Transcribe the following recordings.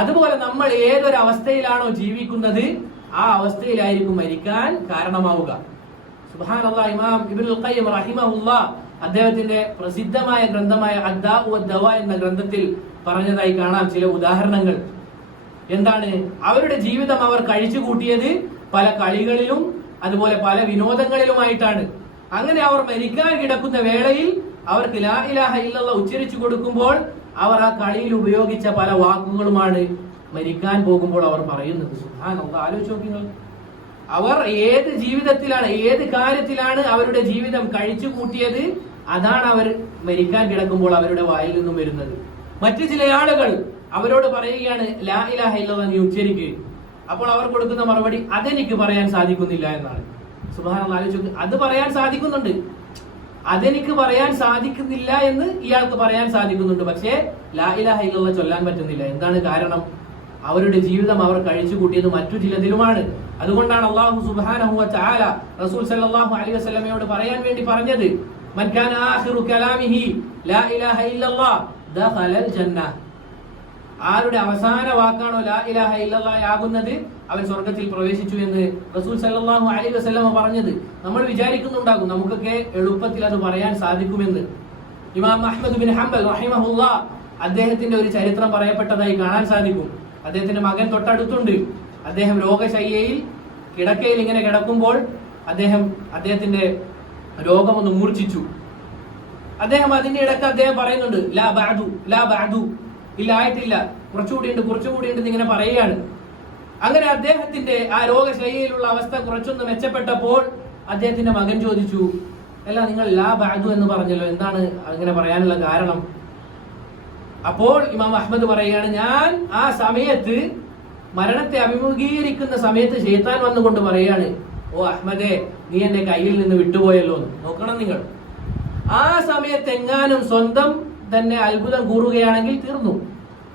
അതുപോലെ നമ്മൾ ഏതൊരു അവസ്ഥയിലാണോ ജീവിക്കുന്നത് ആ അവസ്ഥയിലായിരിക്കും മരിക്കാൻ കാരണമാവുക. സുബ്ഹാനല്ലാഹ്. ഇമാം ഇബ്നുൽ ഖയ്യിം റഹിമഹുല്ലാഹ് അദ്ദേഹത്തിന്റെ പ്രസിദ്ധമായ ഗ്രന്ഥമായ അദ്ദാഉ വദ്ദവാ എന്ന ഗ്രന്ഥത്തിൽ പറഞ്ഞതായി കാണാം ചില ഉദാഹരണങ്ങൾ. എന്താണ്? അവരുടെ ജീവിതം അവർ കഴിച്ചു കൂട്ടിയത് പല കളികളിലും അതുപോലെ പല വിനോദങ്ങളിലുമായിട്ടാണ്. അങ്ങനെ അവർ മരിക്കാൻ കിടക്കുന്ന വേളയിൽ അവർക്ക് ലാ ഇലാഹ ഇല്ലല്ലാഹ് ഉച്ചരിച്ചു കൊടുക്കുമ്പോൾ അവർ ആ കളിയിൽ ഉപയോഗിച്ച പല വാക്കുകളുമാണ് മരിക്കാൻ പോകുമ്പോൾ അവർ പറയുന്നത്. സുബ്ഹാനല്ലാഹ്. ആലോചിച്ച് നോക്കുക. അവർ ഏത് ജീവിതത്തിലാണ്, ഏത് കാര്യത്തിലാണ് അവരുടെ ജീവിതം കഴിച്ചു കൂട്ടിയത്, അതാണ് അവർ മരിക്കാൻ കിടക്കുമ്പോൾ അവരുടെ വായിൽ നിന്നും വരുന്നത്. മറ്റു ചില ആളുകൾ അവരോട് പറയുകയാണ് ലാ ഇലാഹ ഇല്ലല്ലാഹ് നീ ഉച്ചരിക്കുക. അപ്പോൾ അവർ കൊടുക്കുന്ന മറുപടി അതെനിക്ക് പറയാൻ സാധിക്കുന്നില്ല എന്നാണ്. സുബ്ഹാനല്ലാഹ്. ആലോചിച്ച്, അത് പറയാൻ സാധിക്കുന്നുണ്ട്, അതെനിക്ക് പറയാൻ സാധിക്കുന്നില്ല എന്ന് ഇയാൾക്ക് പറയാൻ സാധിക്കുന്നുണ്ട്, പക്ഷേ ലാ ഇലാഹ ഇല്ലല്ലാഹ് ചൊല്ലാൻ പറ്റുന്നില്ല. എന്താണ് കാരണം? അവരുടെ ജീവിതം അവർ കഴിച്ചു കൂട്ടിയത് മറ്റു ചിലതിലുമാണ്. അതുകൊണ്ടാണ് അല്ലാഹു സുബ്ഹാനഹു വ തആല റസൂൽ സല്ലല്ലാഹു അലൈഹി വസല്ലമയോട് പറയാൻ വേണ്ടി പറഞ്ഞത് മൻ കാന ആഖിറു കലാമിഹി ലാ ഇലാഹ ഇല്ലല്ലാഹ് ദഖലൽ ജന്ന. ആരുടെ അവസാന വാക്കാണോ ലാ ഇലാഹ ഇല്ലല്ലാഹ് ആകുന്നത് അവൻ സ്വർഗ്ഗത്തിൽ പ്രവേശിച്ചു എന്ന് റസൂൽ സല്ലല്ലാഹു അലൈഹി വസല്ലമ പറഞ്ഞത്. നമ്മൾ വിചാരിക്കുന്നുണ്ടാകും നമുക്കൊക്കെ എളുപ്പത്തിൽ അത് പറയാൻ സാധിക്കുമെന്ന്. ഇമാം അഹ്മദ് ബിൻ ഹംബൽ റഹിമഹുല്ലാഹ് അദ്ദേഹത്തിന്റെ ഒരു ചരിത്രം പറയപ്പെട്ടതായി കാണാൻ സാധിക്കും. അദ്ദേഹത്തിന്റെ മകൻ തൊട്ടടുത്തുണ്ട്. അദ്ദേഹം രോഗശയ്യയിൽ കിടക്കയിൽ ഇങ്ങനെ കിടക്കുമ്പോൾ അദ്ദേഹത്തിന്റെ രോഗം ഒന്ന് മൂർച്ഛിച്ചു. അദ്ദേഹം അതിന്റെ ഇടയ്ക്ക് അദ്ദേഹം പറയുന്നുണ്ട് ലാ ബഅദു ലാ ബഅദു, ഇല്ല ആയിട്ടില്ല, കുറച്ചുകൂടി ഇങ്ങനെ പറയുകയാണ്. അങ്ങനെ അദ്ദേഹത്തിന്റെ ആ രോഗശയ്യയിലുള്ള അവസ്ഥ കുറച്ചൊന്ന് മെച്ചപ്പെട്ടപ്പോൾ അദ്ദേഹത്തിന്റെ മകൻ ചോദിച്ചു, അല്ല നിങ്ങൾ ലാ ബഅദു എന്ന് പറഞ്ഞല്ലോ, എന്താണ് അങ്ങനെ പറയാനുള്ള കാരണം? അപ്പോൾ ഇമാം അഹ്മദ് പറയുകയാണ്, ഞാൻ ആ സമയത്ത് മരണത്തെ അഭിമുഖീകരിക്കുന്ന സമയത്ത് ശൈത്താൻ വന്നുകൊണ്ട് പറയുകയാണ്, ഓ അഹ്മദേ നീ എന്റെ കയ്യിൽ നിന്ന് വിട്ടുപോയല്ലോ എന്ന്. നോക്കണം നിങ്ങൾ, ആ സമയത്ത് എങ്ങാനും സ്വന്തം തന്നെ അത്ഭുതം കൂറുകയാണെങ്കിൽ തീർന്നു.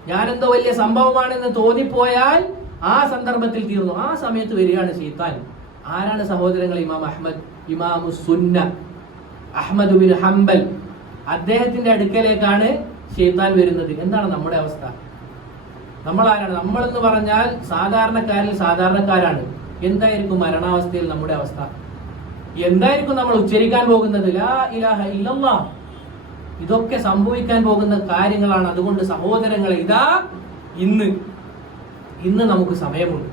ഞാനെന്തോ വലിയ സംഭവമാണെന്ന് തോന്നിപ്പോയാൽ ആ സന്ദർഭത്തിൽ തീർന്നു. ആ സമയത്ത് വരികയാണ് ശൈത്താൻ. ആരാണ് സഹോദരങ്ങൾ? ഇമാം അഹ്മദ്, ഇമാമു സുന്ന അഹ്മദ് ബിൻ ഹംബൽ, അദ്ദേഹത്തിന്റെ അടുക്കലേക്കാണ് ശൈത്താൻ വരുന്നത്. എന്താണ് നമ്മുടെ അവസ്ഥ? നമ്മൾ ആരാണ്? നമ്മളെന്ന് പറഞ്ഞാൽ സാധാരണക്കാരിൽ സാധാരണക്കാരാണ്. എന്തായിരിക്കും മരണാവസ്ഥയിൽ നമ്മുടെ അവസ്ഥ? എന്തായിരിക്കും നമ്മൾ ഉച്ചരിക്കാൻ പോകുന്നത്? ലാ ഇലാഹ ഇല്ലല്ലാഹ്. ഇതൊക്കെ സംഭവിക്കാൻ പോകുന്ന കാര്യങ്ങളാണ്. അതുകൊണ്ട് സഹോദരങ്ങളെ, ഇതാ ഇന്ന് നമുക്ക് സമയമുണ്ട്.